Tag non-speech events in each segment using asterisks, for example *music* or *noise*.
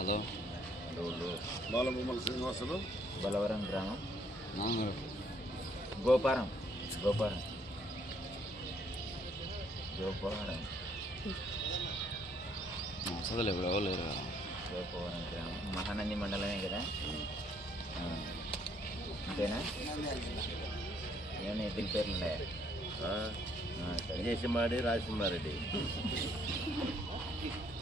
అదో బాలబొమ్మల శ్రీనివాసులు బలవరం గ్రామం. గోపారం. గోపారం. గోపారం. అసలు ఎవరు లేరు గోపవరం గ్రామం. మహానంది మండలమే కదా. అంతేనా ఏమైనా ఎద్దుల పేర్లు ఉన్నాయా. విజయసింహారెడ్డి రాజసింహారెడ్డి. *laughs*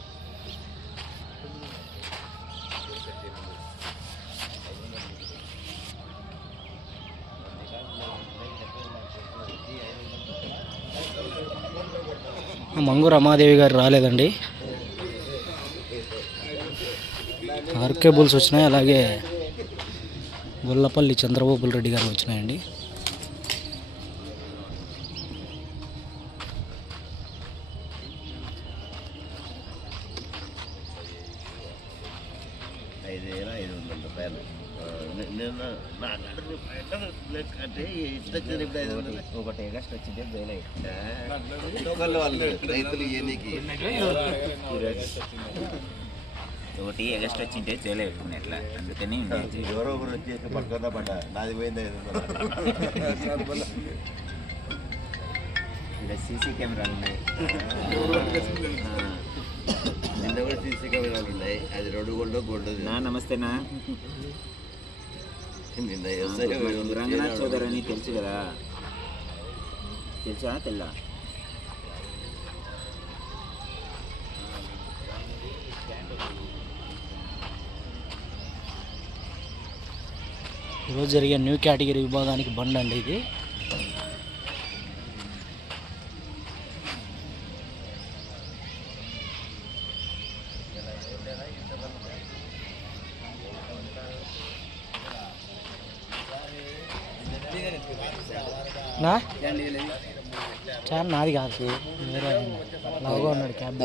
మంగు రమాదేవి గారు రాలేదండి. ఆర్కే బుల్స్ వచ్చినాయి అలాగే గొల్లపల్లి చంద్రబాబు రెడ్డి గారు వచ్చినాయండి ఐదు వేల ఐదు వందల రూపాయలు ఆ, ని- నిన్న నా కాడ నీ పైసలు లెక్క అంటే ఇష్టం వచ్చింది ఇప్పుడు ఐదు వందలు ఒకటి ఒకటి ఎగస్ట్ వచ్చిందే బేలై లోకల్ వాళ్ళు రైతులు ఇవన్నీకి ఎగస్ట్ వచ్చింటే చేయలేదు ఎట్లా అందుకని ఎవరో ఒకరు వచ్చేసి పట్టుకున్నా పడ్డ? నాది పోయింది ఇక్కడ సీసీ కెమెరాలు ఉన్నాయి. నిన్న కూడా సీసీ కెమెరాలు ఉన్నాయి. అది రెండు గోల్డ్ గోల్డ్ నా నమస్తేనా నిన్న రంగనాథ్ చౌదరి అని తెలుసు కదా. తెలుసా తెల్లా? ఈరోజు జరిగే న్యూ కేటగిరీ విభాగానికి బండి అండి ఇది. నా? క్యాబ్ నాది కాదు. వేరే ఆయన. లావుగా ఉన్నాడు క్యాబ్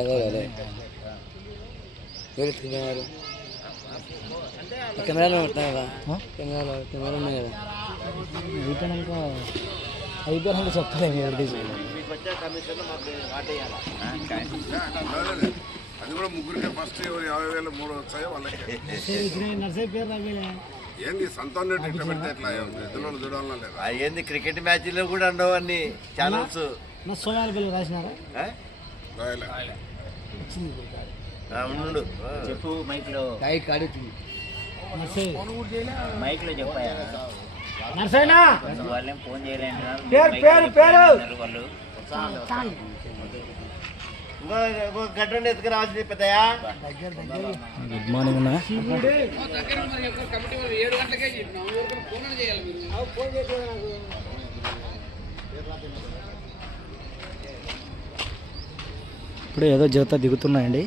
కెమెరాలో ఉంటాయి కదా? కెమెరాలో కెమెరా ఉన్నాయి కదా. అయిపోయినాక అయిపోయినాక ఆ, కా- అది కూడా ముగ్గురికి ఫస్ట్ ఎవరు యాభై వేలు మూడు వచ్చాయో వాళ్ళకి ఏంది సంతాన్ రెడ్డి ఇట్లా పెడితే ఎట్లా? ఎద్దులో చూడాలన్నా లేదా? ఏంది క్రికెట్ మ్యాచ్లో కూడా ఉండవు అన్ని ఛానల్స్ సోమాలి పిల్లలు రాసినారా? రాయలే. చెప్పు మైక్లో మైక్లో చెప్పాయా? నర్సైనా కొంచెం వాళ్ళేం ఫోన్ పేరు పేరు వాళ్ళు. ఇంకో ఇంకో గడ్డ ఎత్తుకురావాల్సింది పెద్దయా గుడ్ మార్నింగ్ అన్న. ఇప్పుడు ఏదో జత దిగుతున్నాయండి.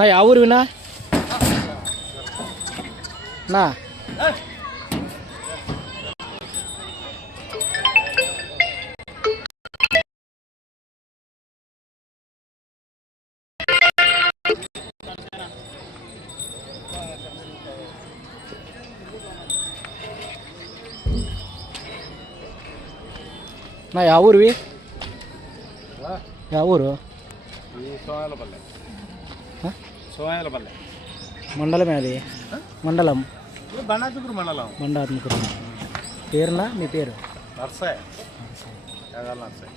నా యా ఊరు వినా నా నా యా ఊరివి యా ఊరు సోయాలపల్లె. మండలమే అది. మండలం. బండాచుకురు మండలం. మండాత్మకురు పేరునా? మీ పేరు? నర్సే యాగాల నర్సే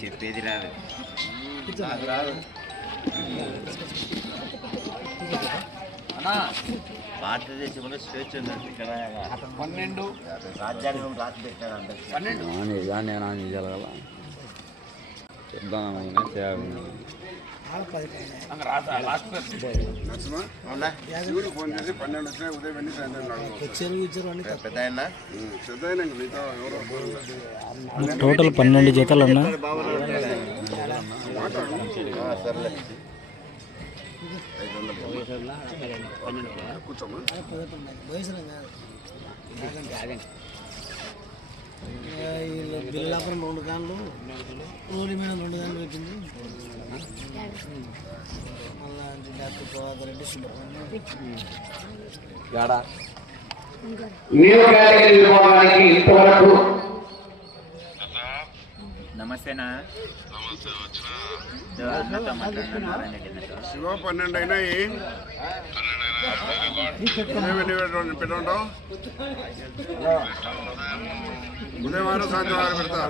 చెప్పేది రాదు. నాకు రాదు భారతదేశంలో స్వేచ్ఛ ఇక్కడ పన్నెండు రాజ్యాంగం రాసి పెట్టారంటే పన్నెండు చెప్దాం చేయాలి. నరసింహ అవునా శివుడికి ఫోన్ చేసి పన్నెండు ఉదయం సాయంత్రం పెద్ద టోటల్ పన్నెండు జతలు సర్లే కూర్చోమా? బిల్లాపురం రెండు కాన్లు. రోలి మీద రెండు కాన్లు పెట్టింది. మళ్ళీ డాక్టర్ ప్రభాకర్ రెడ్డి సుబ్రహ్మణ్యం ఇంతవరకు నమస్తేనా అన్నతో. శివ పన్నెండు అయినాయి. ఉదయం ఆరు సాయంత్రం ఆరు పెడతా.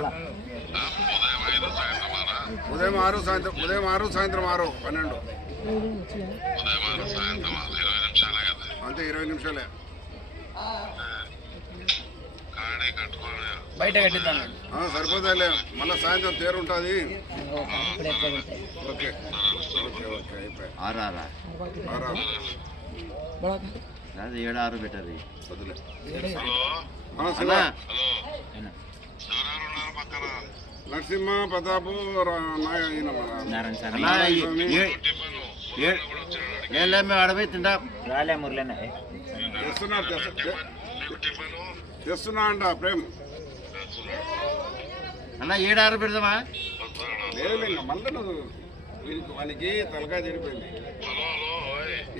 ఉదయం ఆరు సాయంత్రం ఉదయం ఆరు సాయంత్రం ఆరు పన్నెండు. అంతే ఇరవై నిమిషాలే. ఆ, సరిపోతాయిలే. మళ్ళీ సాయంత్రం తేరు ఉంటుంది ఓకే ఓకే ఓకే అయిపోయి ఏడు ఆరు పెట్టారు వదిలే. ఏనా? నరసింహ ప్రతాపు నారాయణ మేము అడవి తింటాం. రాలే మురళినా ఏ? తెస్తున్నా అంట ప్రేమ్. అన్న ఏడు ఆరు పెడదామా? లేదు ఇంకా మళ్ళీ నువ్వు వీనికి వానికి తలకాయ చెడిపోయింది.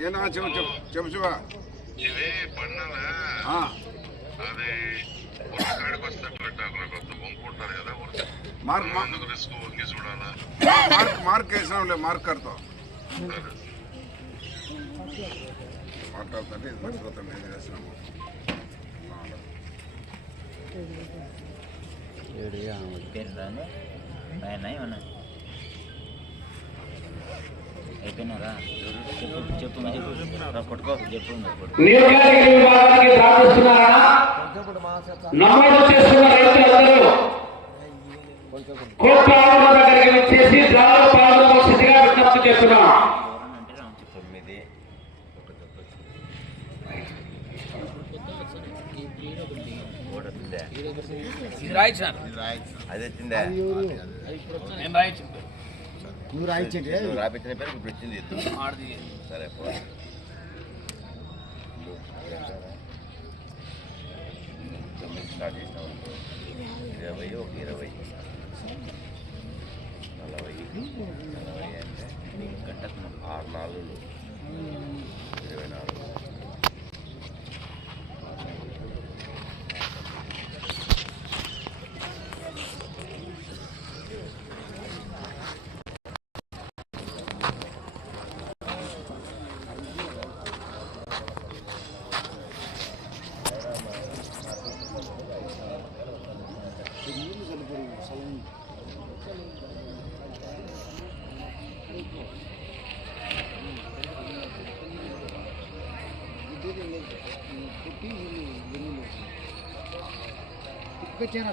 ఏనా చెప్పు చెప్పు శివ? మార్క్ మార్క్ మార్క్ వేసినాంలే మార్కర్తో మాట్లాడుతుంటే ఇది మర్చిపోతాను ఏం చేసినాము అయిపోయినారా? చెప్పు చెప్పు చెప్పు. చెప్పు నమోదు రైతులందరూ కోట్ల దగ్గరికి వచ్చేసి దాదాపు విజ్ఞప్తి చేస్తున్నాం వచ్చిందే. అది వచ్చిందే నువ్వు రాయించండి నువ్వు రాపించిన పేరు ఇప్పుడు వచ్చింది సరే పో. తొమ్మిది స్టార్ట్ చేసినావు. ఇరవై ఒక ఇరవై. నలభై. నలభై అంటే గంటకు ఆరు నాలుగు. চেনা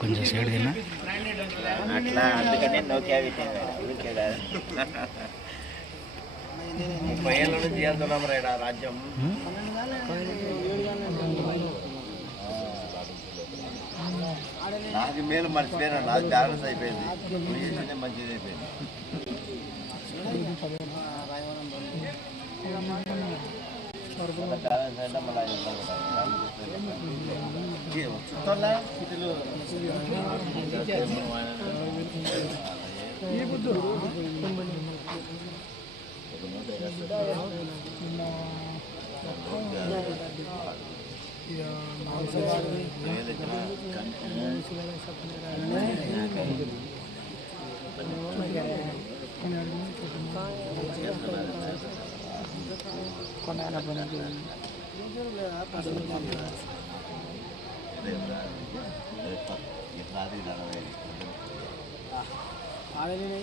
కొంచెం సైడ్ తిన్నా. అట్లా అందుకనే నోకియా ముప్పై ఏళ్ళ నుంచి రాజ్యం. నాది మేలు మర్చిపోయినా నాది బ్యాలెన్స్ అయిపోయింది నువ్వు చేసిందే మంచిది అయిపోయింది బ్యాలెన్స్ అంటే మళ్ళీ na po naging ആരെങ്കിലും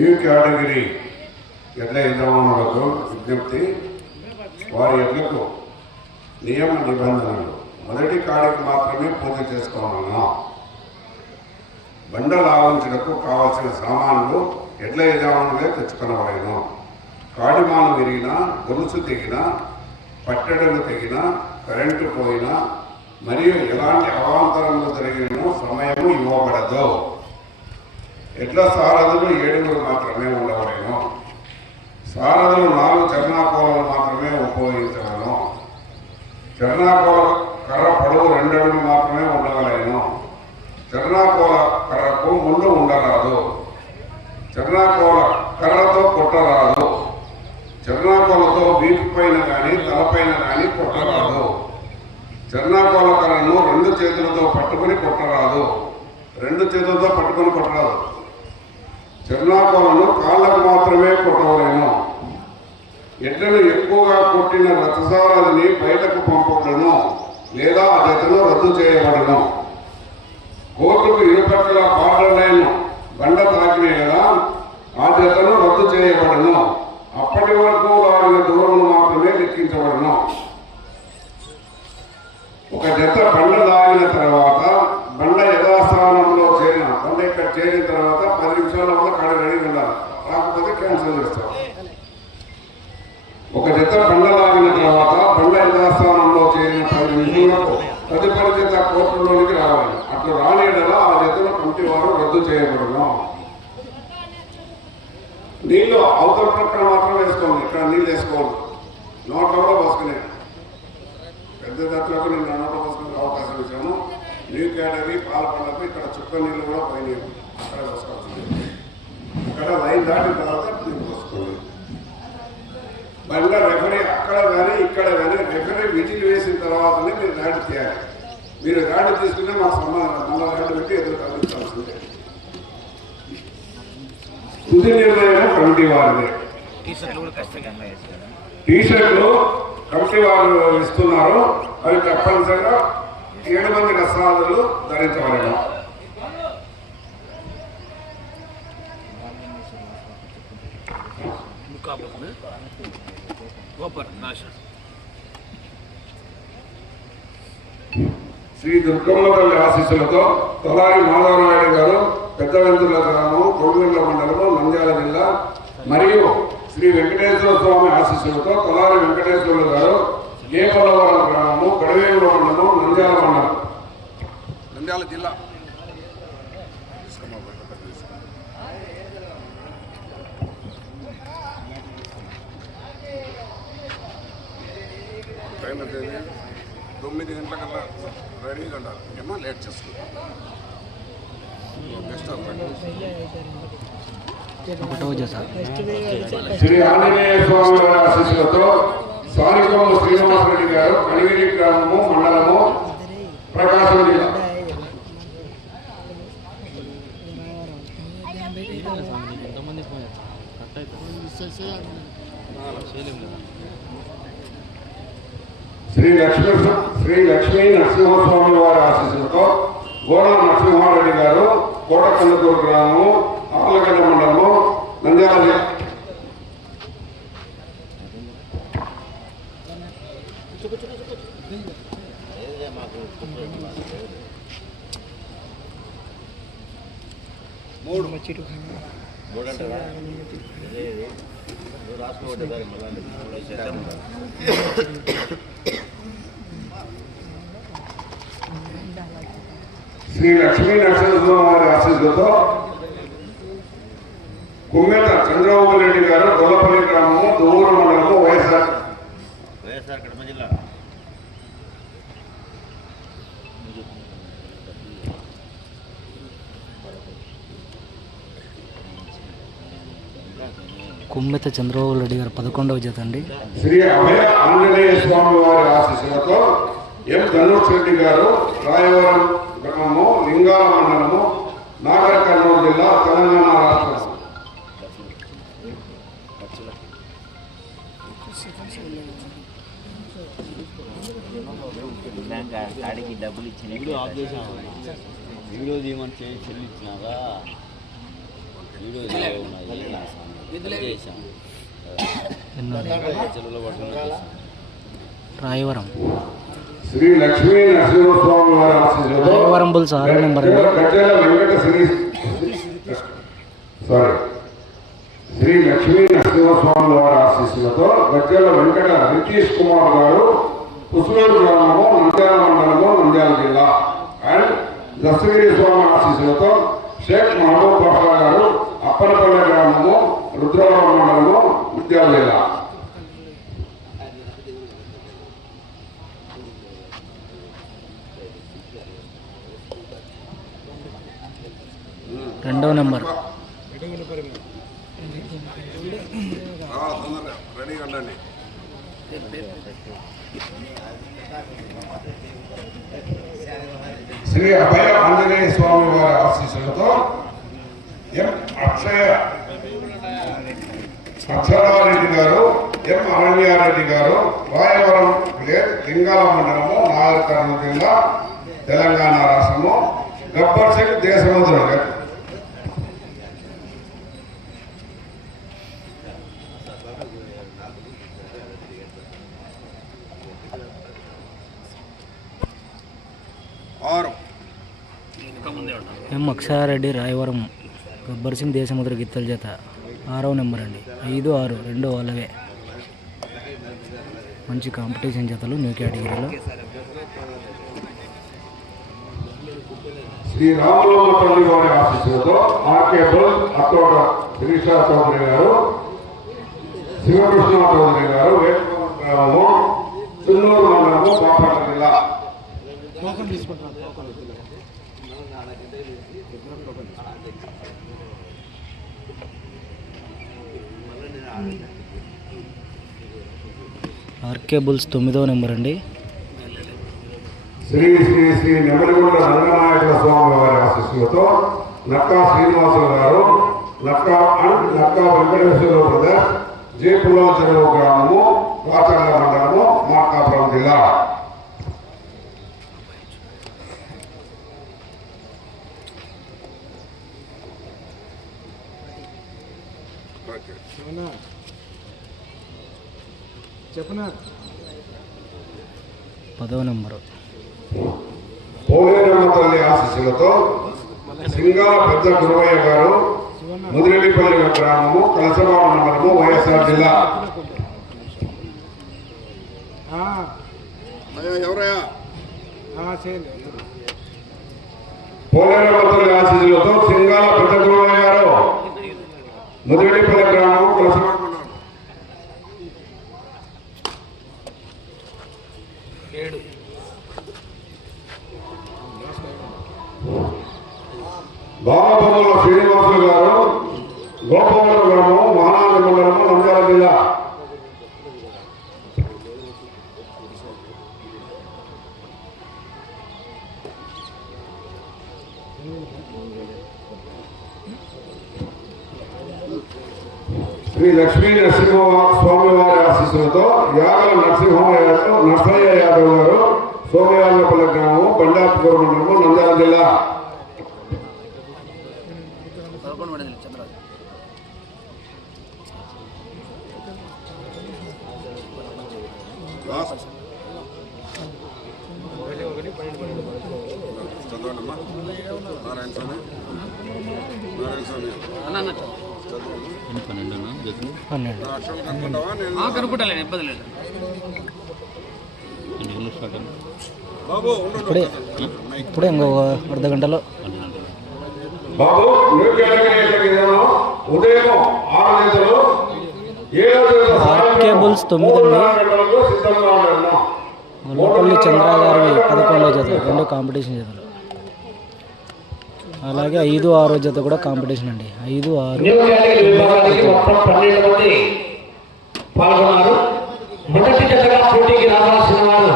న్యూ కేటగిరీ ఎడ్ల యజమానులకు విజ్ఞప్తి? వారి ఎడ్లకు నియమ నిబంధనలు. మొదటి కాడికి మాత్రమే పూజ చేసుకోవాలను బండ లావించుటకు కావలసిన సామాన్లు ఎడ్ల యజమానులే తెచ్చుకొనవలేను. కాడిమాను విరిగినా గొలుసు తెగినా పట్టెడలు తెగినా కరెంటు పోయినా మరియు ఎలాంటి అవాంతరములు జరిగిన సమయము ఇవ్వబడదు. ఎట్లా సారథులు ఏడుగురు మాత్రమే ఉండవలేను సారథులు నాలుగు చరణాకోలను మాత్రమే ఉపయోగించగలను చరణాకోల కర్ర పొడవు రెండు అడుగులు మాత్రమే ఉండగలేను చరణాకోల కర్రకు ముళ్ళు ఉండరాదు. చరణాకోల కర్రతో కొట్టరాదు. చరణాకోలతో వీపు పైన కానీ తలపైన కానీ కొట్టరాదు. చరణాకోల కర్రను రెండు చేతులతో పట్టుకుని కొట్టరాదు. రెండు చేతులతో పట్టుకొని కొట్టరాదు. చరణాకోలను కాళ్ళకు మాత్రమే కొట్టవలేను. ఎడ్లను ఎక్కువగా కొట్టిన రథసారాలని బయటకు పంపబడును లేదా ఆ జతను రద్దు చేయబడను. కోర్టుకు ఇరుపక్కల బార్డర్ లైన్ బండ తాకిన కదా ఆ జతను రద్దు చేయబడను. అప్పటి వరకు వారిన దూరం మాత్రమే లెక్కించబడను. ఒక జత బండ దాగిన తర్వాత బండ యథాస్థానంలో చేరిన బండ ఇక్కడ చేరిన తర్వాత పది నిమిషాల వల్ల కాడ రెడీ ఉండాలి రాకపోతే క్యాన్సిల్ చేస్తాం ఒక జత బండ లాగిన తర్వాత బండ యథాస్థానంలో చేరిన పది నిమిషాలకు తదుపరి చేత కోర్టులోనికి రావాలి. అట్లా రాలేడలా ఆ జతను కమిటీ రద్దు చేయబడను నీళ్ళు అవతల ప్రక్కన మాత్రం వేసుకోండి. ఇక్కడ నీళ్ళు వేసుకోండి. నోట్లో కూడా పోసుకునే. పెద్ద దత్తలకు నేను నోట పోసుకునే అవకాశం ఇచ్చాను. న్యూ క్యాడరీ పాలకొండకు ఇక్కడ చుక్క నీళ్ళు కూడా పోయినాయి. అక్కడ పోసుకోవచ్చు. ఇక్కడ లైన్ దాటిన తర్వాత బండ్ల రెఫరీ అక్కడ కానీ ఇక్కడ కానీ రెఫరీ విజిల్ వేసిన తర్వాతనే మీరు ర్యాడ్ తీయాలి మీరు ర్యాడ్ తీసుకుంటే మాకు సంబంధం లేదు. మళ్ళీ ర్యాడ్ పెట్టి ఎదురు కల్పించాల్సిందే తుది నిర్ణయం కమిటీ వారిదే. టీ షర్ట్లు కూడా ఖచ్చితంగా వేస్తారు. టీ షర్ట్లు కమిటీ వారు ఇస్తున్నారు. అవి తప్పనిసరిగా ఏడు మంది రసాదులు ధరించవలను. శ్రీ దుర్గమ్మపల్లి ఆశీస్సులతో తలారి మాధవరాయుడు గారు పెద్దవెందుల గ్రామం కొడుగొండ మండలము నంద్యాల జిల్లా మరియు శ్రీ వెంకటేశ్వర స్వామి ఆశీస్సులతో తలారి వెంకటేశ్వరులు గారు కేపలవరం గ్రామము గడవేవుల మండలం నంద్యాల మండలం. నంద్యాల జిల్లా. ఎంత తొమ్మిది గంటలకల్లా రెడీగా ఉండాలి. ఏమో లేట్ చేసుకుంటాం. శ్రీ ఆంజనేయ స్వామి ఆశీస్సులతో శ్రీనివాసరెడ్డి గారు కనిగిరి గ్రామము మండలము ప్రకాశం జిల్లా. శ్రీ లక్ష్మీ శ్రీ లక్ష్మీ నరసింహస్వామి వారి ఆశీస్సులతో గోడ నరసింహారెడ్డి గారు కోటకందకూరు గ్రామము ఆలగడ్డ మండలము నంద్యాల జిల్లా. మూడు. శ్రీ లక్ష్మీ నరసింహస్వామి వారి ఆశీస్సులతో కుమ్మెట చంద్రబాబు రెడ్డి గారు గొల్లపల్లి గ్రామము దువ్వూరు మండలము వైఎస్ఆర్. వైఎస్ఆర్ కడప జిల్లా. కుమ్మెత చంద్రబాబు రెడ్డి గారు పదకొండవ జత అండి. శ్రీ అభయ ఆంజనేయ స్వామి వారి ఆశీస్సులతో ఎం ధనుష్ రెడ్డి గారు రాయవరం గ్రామము లింగాల మండలము నాగర్ కర్నూలు జిల్లా తెలంగాణ రాష్ట్రం. కాడికి డబ్బులు ఇచ్చిన వీడియో వీడియో రాయవరం. శ్రీ లక్ష్మీ నరసింహస్వామి వారి ఆశీస్సులతో రాయవరం ఆరో నెంబర్ గజ్జల వెంకట శ్రీ సారీ శ్రీ లక్ష్మీ నరసింహస్వామి వారి ఆశీస్సులతో గజ్జల వెంకట నితీష్ కుమార్ గారు పుసలూరు గ్రామము నంద్యాల మండలము నంద్యాల జిల్లా. అండ్ దశగిరి స్వామి ఆశీస్సులతో షేక్ మహబూబ్ బాషా గారు అప్పనపల్లె గ్రామము రుద్రవరం మండలము నంద్యాల జిల్లా రెండవ నెంబర్ రెడీగా ఉండండి శ్రీ అభయ ఆంజనేయ స్వామి వారి ఆశీస్సులతో ఎం అక్షయ అక్షరారెడ్డి గారు ఎం అరణ్యారెడ్డి గారు రాయవరం విలేజ్ లింగాల మండలము నాగర్ కర్నూలు జిల్లా తెలంగాణ రాష్ట్రము గబ్బర్ సింగ్ దేశముద్రుడు గారు ఆరు ఎం అక్షయారెడ్డి రాయవరం గబ్బర్ సింగ్ దేశముద్ర గిత్తల జత. ఆరవ నెంబర్ అండి. ఐదు ఆరు రెండు వాళ్ళవే. మంచి కాంపిటీషన్ జతలు న్యూ కేటగిరీలో. శ్రీ రామలోమపల్లి వారి ఆశీస్సులతో ఆర్కే బుల్ అత్తోట చౌదరి గారు శివకృష్ణ చౌదరి గారు వేటూరు గ్రామము తున్నూరు మండలము బాపట్ల జిల్లా. ఆర్కే బుల్స్ తొమ్మిదవ నెంబర్ అండి. శ్రీ శ్రీ శ్రీ నెమలిగొండ రంగనాయకుల స్వామి వారి ఆశిస్సులతో నక్కా శ్రీనివాసులు గారు నక్కా అండ్ నక్కా వెంకటేశ్వర బ్రదర్ జేపులో చెరువు గ్రామము రాచర్ల మండలము మార్కాపురం జిల్లా. పదవ నెంబరు. పోలేరమ్మ తల్లి ఆశీస్సులతో సింగాల పెద్ద గురవయ్య గారు ముదిరెల్లిపల్లి గ్రామము కలసబాబు మండలము వైఎస్ఆర్ జిల్లా. పోలేరమ్మ తల్లి ఆశీస్సులతో సింగాల పెద్ద గురవయ్య గారు ముదిరెల్లిపల్లి గ్రామము ఎన్ని పన్నెండు. జతలు పన్నెండు ఎన్ని గంటలకు స్టార్ట్ అయింది ఇప్పుడే ఇప్పుడే ఇంకొక అర్ధ గంటలో. బాబు ఉదయం ఆరు గంటలు కేబుల్స్ తొమ్మిది ముల్లపల్లి చంద్ర పదకొండో జత రెండు కాంపిటీషన్ జతలు. అలాగే ఐదు ఆరో జత కూడా కాంపిటీషన్ అండి. ఐదు ఆరు పాల్గొన్నారు. మొదటి జతగా పోటీకి రావాల్సిన వారు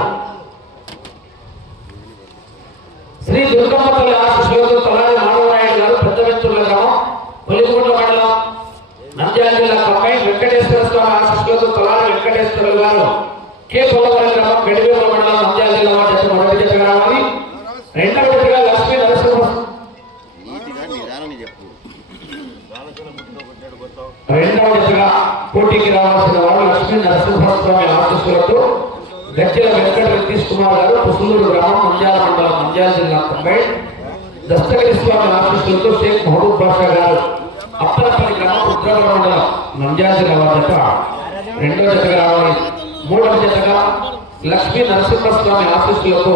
శ్రీ దుర్గమ్మ తల్లి ఆశీస్సులతో తలారి మాధవరాయుడు గారు పెద్ద వెంతుల గ్రామం కొలిగుంట మండలం నంద్యాల జిల్లా కంబైన్ వెంకటేశ్వర స్వామి ఆశీస్సులతో తలారి వెంకటేశ్వర గారు కే. పొల్లవరం గ్రామం గడివేల మండలం నంద్యాల జిల్లా జత మొదటి రెండవ జతగా లక్ష్మీ నరసింహ రెండవ జతగా పోటీకి రావాల్సిన వారు లక్ష్మీ నరసింహస్వామి ఆశీస్సులతో గజ్జల వెంకట కుమార్ గారు పుసలూరు గ్రామం మండలం జిల్లా తొంభై. దస్తగిరి స్వామి ఆశీస్సులతో షేక్ మహబూబ్ బాషా గారు అప్పలపల్లి గ్రామం ఉద్యోగ మండలం మంజాల జిల్లా వారి జత. రెండవ జతగా రావాలి మూడవ జతగా లక్ష్మీ నరసింహస్వామి ఆశీస్సులతో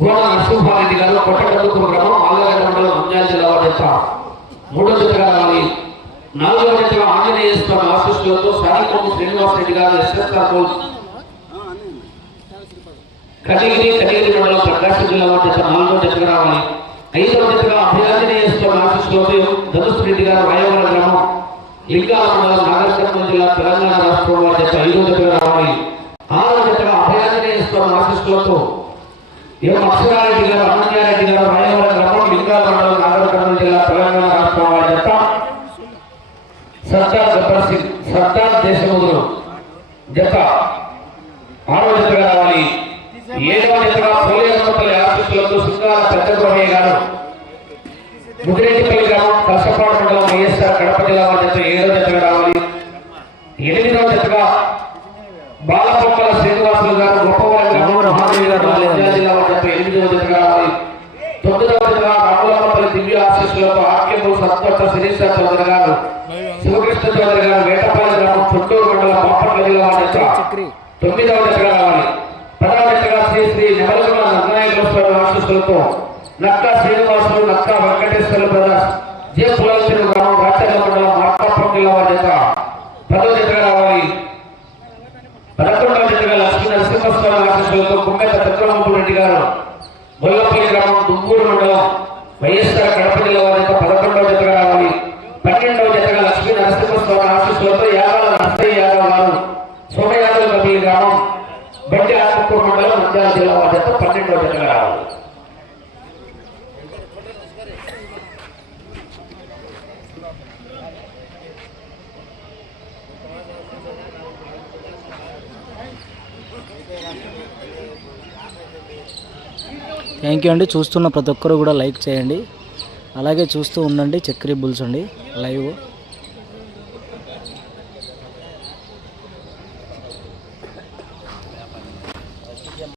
గోడ నరసింహారెడ్డి గారు కొట్టగడ్డకూరు గ్రామం ఆలగడ్డ మండలం మంజాల జిల్లా వారి జత. మూడో జతగా రావాలి నాలుగవ జతగా ఆంజనేయ స్వామి ఆశీస్సులతో సారికొండ శ్రీనివాసరెడ్డి గారు ఎస్ఎస్ఆర్ బోల్ కటిగిరి మండలం ప్రకాశం జిల్లా వారి జత నాలుగో జతగా రావాలి. ఐదవ జతగా అభయాంజనేయ స్వామి ఆశీస్సులతో ధనుసు రెడ్డి గారు రాయవరం గ్రామం లింగాల మండలం నాగరికర్నూలు జిల్లా తెలంగాణ రాష్ట్రం వారి జత ఐదో జతగా రావాలి. ఆరవ జతగా అభయాంజనేయ స్వామి ఆశీస్సులతో ఎం అక్షరారెడ్డి గారు అనంతారెడ్డి గారు రాయవరం గ్రామం లింగాల మండలం నాగరికర్నూలు జిల్లా తెలంగాణ రాష్ట్రం వారి జత. సర్దార్ గబ్బర్ సింగ్ సర్దార్ దేశముద్రు. జత ఆరో జతగా రావాలి. ఏడవ జతగా పోలేరమ్మపల్లి ఆఫీసులతో శృంగార పెద్దగోహయ్య గారు ముదిరెడ్డిపల్లి గ్రామం కష్టపాడు మండలం వైఎస్ఆర్ కడప జిల్లా వారి జత ఏడో జతగా రావాలి. ఎనిమిదవ జతగా బాలపక్కల శ్రీనివాసులు గారు గొప్పవరం గ్రామం గొప్పవరం మహాదేవి గారు రాలేదండి. మండ్యాల జిల్లా వారి జత ఎనిమిదవ జతగా రావాలి. తొమ్మిదవ జతగా రాములమ్మపల్లి దివ్య ఆశీస్సులతో ఆర్కేపు సత్వత శిరీష చౌదరి గారు శివకృష్ణ చౌదరి గారు వేటపాలెం గ్రామం చుట్టూరు మండలం బాపట్ల జిల్లా వారి జత చక్రి. తొమ్మిదవ జతగా రావాలి పదవ జతగా శ్రీ శ్రీ నెమలగుల నరనాయకుల స్వామి ఆశీస్సులతో నక్క శ్రీనివాసులు నక్క వెంకటేశ్వర బ్రదర్స్ జే పులల్చిన గ్రామం రాచర్ల మండలం మార్కాపురం జిల్లా వారి యొక్క పదవ జతగా రావాలి. పదకొండవ జతగా లక్ష్మీ నరసింహస్వామి ఆశీస్సులతో కుమ్మెత చంద్రబాబు రెడ్డి గారు బొల్లపల్లి గ్రామం దుమ్మూరు మండలం వైఎస్ఆర్ కడప జిల్లా వారి యొక్క పదకొండవ జతగా రావాలి. పన్నెండవ జతగా లక్ష్మీ నరసింహస్వామి ఆశీస్సులతో యాదవ నర్సయ్య యాదవ్ గారు సోమయాదవ్ కపిలి గ్రామం బండి ఆత్మకూరు మండలం నంద్యాల జిల్లా వారి యొక్క పన్నెండవ జతగా రావాలి. థ్యాంక్ యూ అండి. చూస్తున్న ప్రతి ఒక్కరు కూడా లైక్ చేయండి. అలాగే చూస్తూ ఉండండి. చక్రీ బుల్స్ అండి. లైవ్.